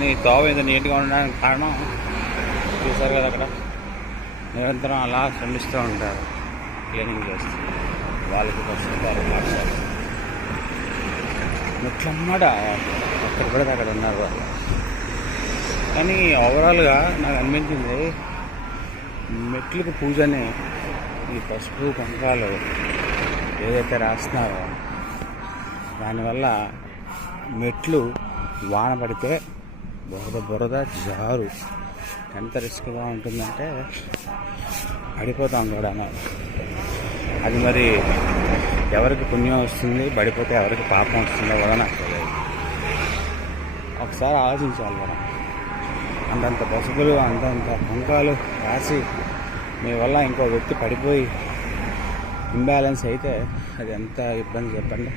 కానీ తోవ ఇంత నీట్గా ఉండడానికి కారణం చూసారు కదా, అక్కడ నిరంతరం అలా శ్రమిస్తూ ఉంటారు, క్లీనింగ్ చేస్తూ వాళ్ళకి వస్తుంటారు. మెట్లన్నమాట అక్కడ కూడా అక్కడ ఉన్నారు వాళ్ళు. కానీ ఓవరాల్గా నాకు అనిపించింది మెట్లకి పూజని ఈ పసుపు కుంకాలు ఏదైతే రాస్తున్నారో దానివల్ల మెట్లు వాన పడితే బురద జారు ఎంత రిస్క్గా ఉంటుందంటే పడిపోతాం కూడా. అది మరి ఎవరికి పుణ్యం వస్తుంది, పడిపోతే ఎవరికి పాపం వస్తుందో కూడా నాకు తెలియదు. ఒకసారి ఆలోచించాలి మనం. అంతంత పసుపులు అంతంత కుంకాలు రాసి మీ వల్ల ఇంకో వ్యక్తి పడిపోయి ఇంబ్యాలెన్స్ అయితే అది ఎంత ఇబ్బంది చెప్పండి.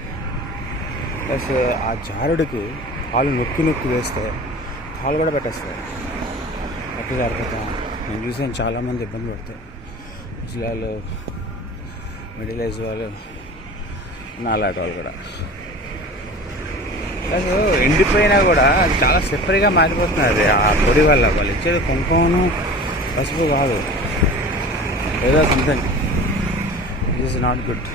ప్లస్ ఆ జారుడికి కాలు నొక్కి వేస్తే కాలు కూడా పెట్టేస్తారు, ఎక్కడ జారిపోతాం. నేను చూసాను చాలామంది ఇబ్బంది పడతారు, ముసలాళ్ళు, మిడిల్ ఏజ్ వాళ్ళు, నాలాంటి వాళ్ళు కూడా. ప్లస్ ఎండిపోయినా కూడా అది చాలా సెపరేట్గా మారిపోతుంది. అది ఆ పొడి వల్ల వాళ్ళు ఇచ్చేది కుంకుమను పసుపు కాదు, ఏదో something. It is not good.